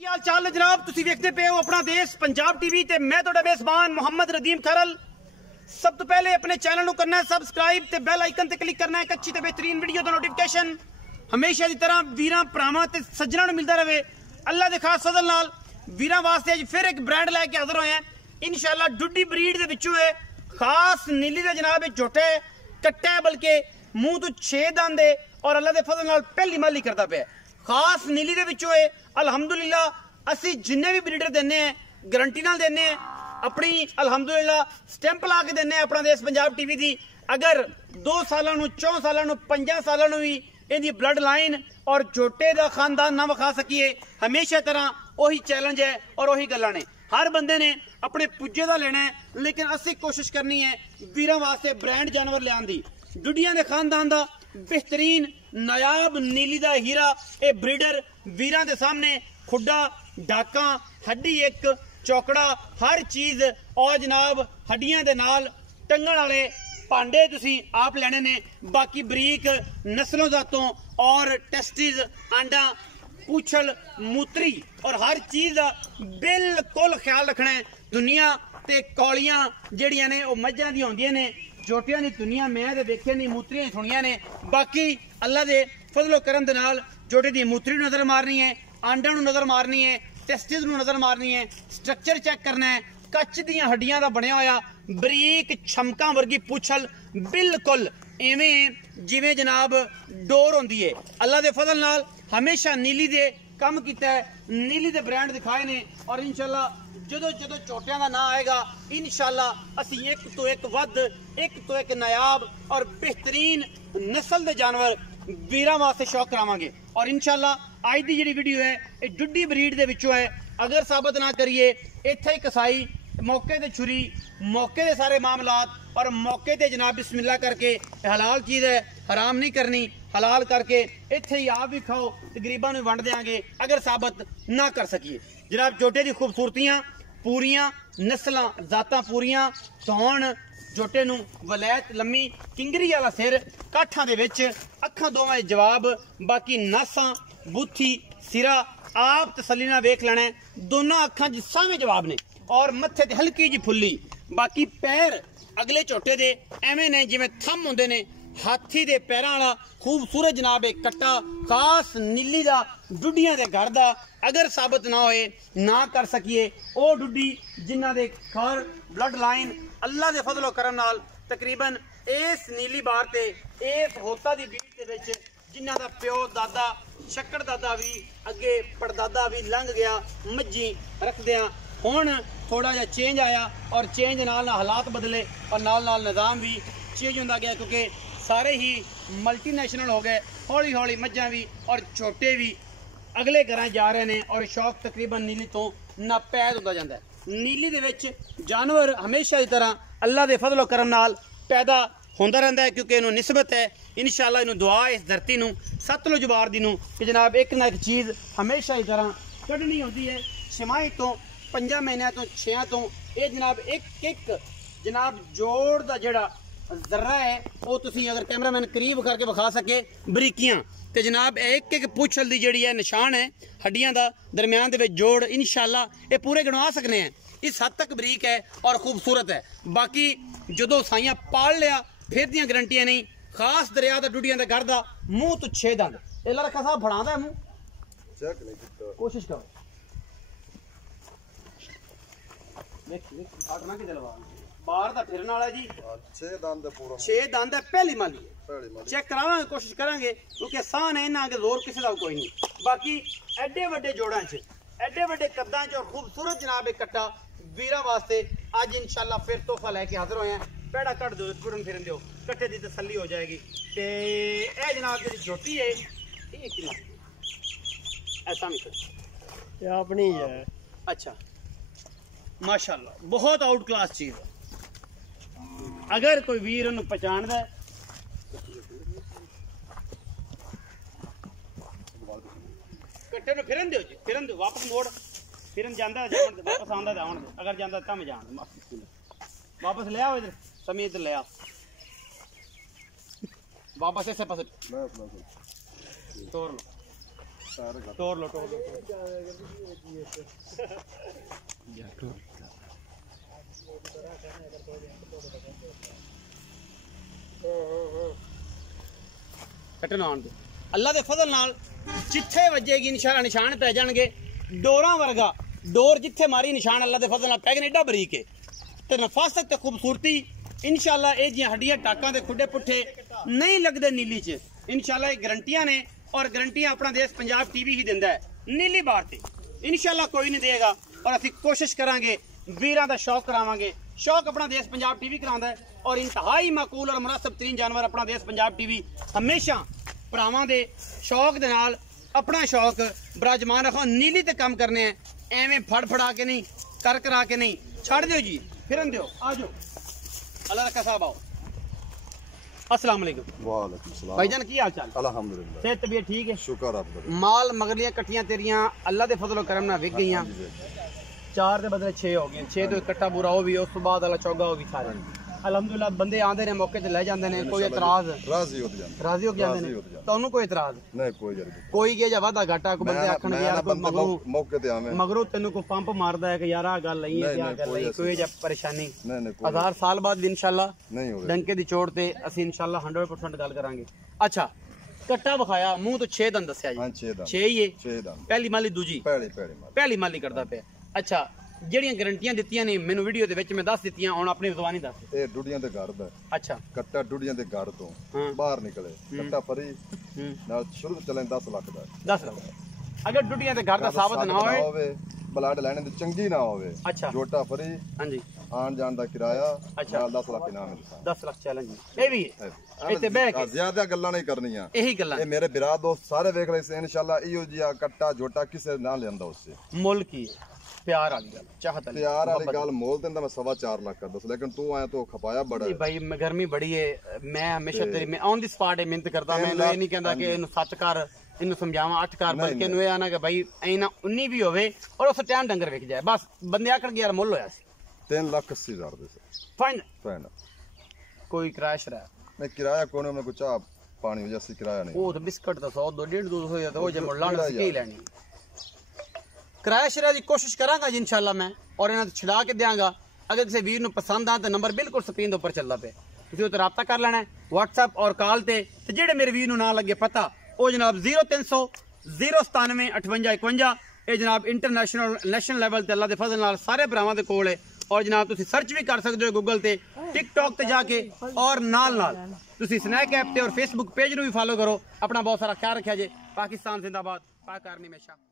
ਕੀ ਹਾਲ ਚਾਲ ਹੈ ਜਨਾਬ। ਤੁਸੀਂ ਵੇਖਦੇ ਪਏ ਹੋ ਆਪਣਾ ਦੇਸ਼ ਪੰਜਾਬ ਟੀਵੀ ਤੇ ਮੈਂ ਤੁਹਾਡਾ ਮੇਜ਼ਬਾਨ ਮੁਹੰਮਦ ਰਦੀਮ ਖਰਲ। सब तो पहले अपने चैनल को करना है सबसक्राइब ते बेल आइकन ते क्लिक करना है एक अच्छी ते बेहतरीन वीडियो का नोटिफिकेशन हमेशा की तरह वीरां भरावां ते सज्जनां नूं मिलता रहे। अल्लाह दे खास फजल नाल वीरां वास्ते अज फिर एक ब्रांड लैके हाजिर होए हैं इंशाअल्लाह। डुड्डी ब्रीड दे विचों है खास नीली दे जनाब झोटा है कट्टा है बल्कि मूँह तो 6 दंद है और अल्लाह दे फजल नाल पहली माली करता पे खास नीली दे विचों है। अलहमदुलिल्लाह असी जिन्ने भी ब्रीडर देने हैं गारंटी नाल देने हैं अपनी अलहमदुलिल्लाह स्टैंप ला के देने अपना देश पंजाब टीवी की। अगर 2 सालों 4 सालों 5 सालों भी इहदी ब्लड लाइन और झोटे का खानदान ना विखा सकीए हमेशा तरह वही चैलेंज है और वही गल्लां ने। हर बंदे ने अपने पुज्जे का लेना है लेकिन असी कोशिश करनी है वीरां वास्ते ब्रांड जानवर लियान दी। डुड्डियां दे खानदान का बेहतरीन नायाब नीली का हीरा ये ब्रीडर वीरां दे सामने खुड्डा डाका हड्डी एक चौकड़ा हर चीज और जनाब हड्डियां दे नाल टंगण वाले भांडे तुसी आप लेने ने। बाकी बरीक नस्लों जातों और टेस्टिस आंडा पूछल मूत्री और हर चीज का बिल्कुल ख्याल रखना है। दुनिया ते कौलियां जड़ियां ने वो मझां दी होंदियां ने जोटियां दी दुनिया मैं ते वेखियां नहीं मूत्रियां ही सुनियां ने। बाकी अल्लाह दे फजलो करम दे नाल जोटे दी मूत्री नजर मारनी है आंडा नूं नजर मारनी है टेस्टिस नूं नजर मारनी है स्ट्रक्चर चेक करना है। कच्च दियां हड्डियां दा बनया होया बरीक छमकां वर्गी पूछल बिल्कुल इवें जिवें जनाब डोर होंदी है। अल्लाह दे फजल नाल हमेशा नीली दे कम कीता है नीली दे ब्रांड दिखाए ने और इंशाअल्लाह जदों जदों चोटियां दा ना आएगा इंशाअल्लाह असी एक तो एक वध एक तो एक नायाब और बेहतरीन नस्ल दे जानवर वीरां वास्ते शौक करावांगे। और इंशाअल्लाह आज की जी वीडियो है ये डुड्डी ब्रीड के विचों है। अगर साबित ना करिए इत्थे ही कसाई मौके ते छुरी मौके दे सारे मामलात और मौके ते जनाब बिस्मिल्लाह करके हलाल चीज़ है हराम नहीं करनी हलाल करके इत्थे ही आप भी खाओ तकरीबन भी वंड देंगे अगर साबित ना कर सकिए। जनाब जोटे की खूबसूरतियाँ पूरियां नस्लां जातां पूरियां धौन जोटे नूं वलैत लम्मी किंगरी वाला सिर काठां दे विच अखां दोवां जवाब बाकी नासां बुथी सिरा आप तसल्ली नाल वेख लेना है दोनों अखां जिस्सां में जवाब ने और मत्थे ते हल्की जी फुल्ली। बाकी पैर अगले झोटे दे एवें ने जिवें थम हुंदे ने हाथी दे पैरां वाला खूबसूरत जनाब एक कट्टा खास नीली दा डुड्डियां दे घर दा। अगर साबित ना होए ना कर सकिए ओ डुड्डी जिन्हां दे घर ब्लड लाइन अल्लाह दे फजलो करम नाल तकरीबन इस नीली बार ते इस होता दी बीट दे विच जिन्हां दा प्यो दादा शक्कड़ दादा भी अगे पड़दादा भी लंघ गया मज्जी रखदियां हुण थोड़ा जिहा चेंज आया और चेंज नाल हालात बदले और नाल नाल निज़ाम भी चेंज होंदा गया क्योंकि सारे ही मल्टीनेशनल हो गए। हौली हौली मज्जां भी और छोटे भी अगले घर जा रहे हैं और शौक तकरीबन नीली तो नापैद होता जाता है। नीली दे विच जानवर हमेशा की तरह अल्लाह के फजलो करम नाल पैदा होंदा रहता है क्योंकि इनू निस्बत है इंशाअल्लाह इनू दुआ इस धरती नू सतलुज बार दी नू कि जनाब एक ना एक चीज़ हमेशा की तरह कढ़नी होती है। छमाही तो 5 महीनों तो 6 तो ये जनाब एक एक जनाब जोड़ का जड़ा जर्रा है वो तुसी अगर कैमरामैन करीब करके विखा सके बरीकियां ते जनाब एक एक पूछल दी जड़ी है निशान है हड्डियां दा दरम्यान दे विच जोड़ इंशाअल्लाह ये पूरे गिनवा सकने हैं। इस हद तक बरीक है और खूबसूरत है। बाकी जदों साइयां पाल लिया फिर दियां गारंटियां नहीं। खास दरिया दा डुड्डियां दे घर दा मूँह तो 6 दंद एला रखा साहब फड़ांदा है मूँह कोशिश करो हटना कि जलवा बाहर दा फिरन वाला जी 6 दंद है पूरा 6 दंद है पहली माली चेक करावांगे कोशिश करांगे क्योंकि आसान है इन्हां अगे जोर किसी का कोई नहीं। बाकी एडे वड्डे जोड़ां च एडे वड्डे कद्दां च और खूबसूरत जनाब एक कट्टा वीरां वास्ते अज इंशाअल्लाह फिर तोहफा लैके हाजिर होए हैं। पैड़ा कट दो टुरन फिरन दो कट्टे की तसल्ली हो जाएगी। ते ए जनाब जी झोटी है ये ऐसा मिल अपनी है अच्छा माशाअल्लाह बहुत आउट क्लास चीज है। अगर कोई वीर उन्हें पहचानता है कट्टे नूं फिरन दो जी फिरन दो वापस मोड़ फिरन जांदा वापस आंदा जाण दो अगर जांदा तम जान वापस ले आओ इधर समी इधर ले आओ वापस ऐसे पास तोड़ लो तोड़ लो कटना आन दो अल्लाह दे फजल नाल जिथे वजेगी इंशाल्लाह निशान पै जाणगे डोरा वर्गा डोर जिथे मारी निशान अल्लाह दे फजल नाल पै गए एडा बरीक है ते नफासत ते खूबसूरती इंशाल्लाह ए जियां हड्डियां टाकां दे खुडे पुठे नहीं लगदे नीली च इंशाल्लाह ये गारंटियां ने और गारंटियां अपना देश पंजाब टीवी ही दिंदा है नीली बार ते इंशाल्लाह कोई नहीं देगा और असीं कोशिश करांगे वीरां दा शौक करावांगे शौक अपना देश पंजाब टीवी करांदा है और इंतहाई माकूल और मुनासिब तरीन जानवर अपना देश पंजाब टीवी हमेशा भरावां दे शौक दे नाल अपना शौक बराजमान रखो नीली ते काम करने हैं एवें फड़ फड़ा के नहीं कर करा के नहीं छड़ दो जी फिरन दो आ जाओ अल्लाह रखा साहब आओ अस्सलाम वालेकुम वालेकुम सलाम भाईजान की हाल चाल अल्हम्दुलिल्लाह सेहत तबीयत ठीक है शुक्र आपका माल मगरलियां कट्टियां तेरियां अल्लाह दे फजल करम नाल विक गईयां 4 के बदले 6 हो गए 6 तो कट्टा बुरा हो भी उस तो बाद वाला चौगा हो भी सारे अल्हम्दुलिल्लाह बंदे आंदे ने मौके ते ले जांदे ने कोई एतराज राजी हो जांदे ने तानू कोई एतराज नहीं कोई जरूरत कोई के जा वादा घाटा को बंदे आखण यार कोई मगरू मौके ते आवे मगरू तेनू को पंप मारदा है कि यार आ गल नहीं है क्या गल नहीं कोई जा परेशानी नहीं 1000 साल बाद इंशाल्लाह नहीं होवे डंके दी चोट ते ਅਸੀਂ इंशाल्लाह 100% गल करांगे अच्छा कट्टा विखाया मुंह तो 6 दंद दसया जी हां 6 दंद 6 ही है 6 दंद पहली माली दूजी पहली माली करदा पे अच्छा ਜਿਹੜੀਆਂ ਗਾਰੰਟੀਆਂ ਦਿੱਤੀਆਂ ਨੇ ਮੈਨੂੰ ਵੀਡੀਓ ਦੇ ਵਿੱਚ ਮੈਂ ਦੱਸ ਦਿੱਤੀਆਂ ਹੁਣ ਆਪਣੀ ਜ਼ੁਬਾਨੀ ਦੱਸ ਇਹ ਡੁੱਡੀਆਂ ਦੇ ਘਰ ਦਾ ਅੱਛਾ ਕੱਟਾ ਡੁੱਡੀਆਂ ਦੇ ਘਰ ਤੋਂ ਬਾਹਰ ਨਿਕਲੇ ਕੱਟਾ ਫਰੀ ਨਾਲ ਸ਼ੁਰੂ ਤੋਂ ਚੱਲੇ 10 ਲੱਖ ਦਾ 10 ਲੱਖ ਅਗਰ ਡੁੱਡੀਆਂ ਦੇ ਘਰ ਦਾ ਸਾਬਤ ਨਾ ਹੋਵੇ ਬਲੱਡ ਲੈਣੇ ਦੀ ਚੰਗੀ ਨਾ ਹੋਵੇ ਅੱਛਾ ਜੋਟਾ ਫਰੀ ਹਾਂਜੀ ਆਣ ਜਾਣ ਦਾ ਕਿਰਾਇਆ ਨਾਲ 10 ਲੱਖ ਇਨਾਮ ਮਿਲਦਾ 10 ਲੱਖ ਚੈਲੰਜ ਇਹ ਵੀ ਹੈ ਇੱਥੇ ਬਹਿ ਕੇ ਜ਼ਿਆਦਾ ਗੱਲਾਂ ਨਹੀਂ ਕਰਨੀਆਂ ਇਹੀ ਗੱਲਾਂ ਇਹ ਮੇਰੇ ਬਿਰਾ ਦੋਸਤ ਸਾਰੇ ਵੇਖ ਰਹੇ ਸੀ ਇਨਸ਼ਾਅੱਲਾ ਇਹੋ ਜਿਹਾ ਕੱਟਾ ਜੋਟਾ ਕਿਸੇ ਨਾ ਲੈਂਦਾ ਉਸੇ ਮੁੱਲ ਕੀ प्यार वाली गल चाहत प्यार वाली गल मोल देंदा मैं 4.25 लाख कर दस लेकिन तू आया तो खपाया बड़ा है भाई गर्मी बड़ी है मैं हमेशा तेरी मैं ऑन दी स्पॉट मेहनत करदा मैं ये नहीं कहंदा कि इनु 7 कर इनु समझावा 8 कर बल्कि इनु आना कि भाई ऐना 19 भी होवे और उस टाइम डंगर विक जाए बस बंदे आखण यार मुੱਲ होया सी 3,80,000 दे फाइन कोई किराया शरा मैं किराया कोने में कुछ पानी वजह से किराया नहीं वो तो बिस्कुट दा 100 200 तो वो जे मुੱਲ लाना सी लेनी किराया शरा की कोशिश करांगा जी इंशाल्लाह मैं और इन्हें छिड़ा के देंगा अगर किसी वीर नूं पसंद आ तो नंबर बिल्कुल स्क्रीन के उपर चलता पे तुसीं उत्ते राबता कर लेना है व्हाट्सएप और कॉल ते जेड़े मेरे वीर नूं ना लगे पता वो जनाब 0300 097 58 51 ये जनाब इंटरनेशनल नेशनल लेवल ते अल्लाह दे फजल नाल सारे भरावां दे कोल है और जनाब तुसीं सर्च भी कर सकते हो गूगल ते टिकटॉक ते जाके और नाल तुसीं स्नैक ऐप ते और फेसबुक पेज नूं भी फॉलो करो अपना बहुत सारा ख्याल रखिया जे पाकिस्तान जिंदाबाद पाक आर्मी हमेशा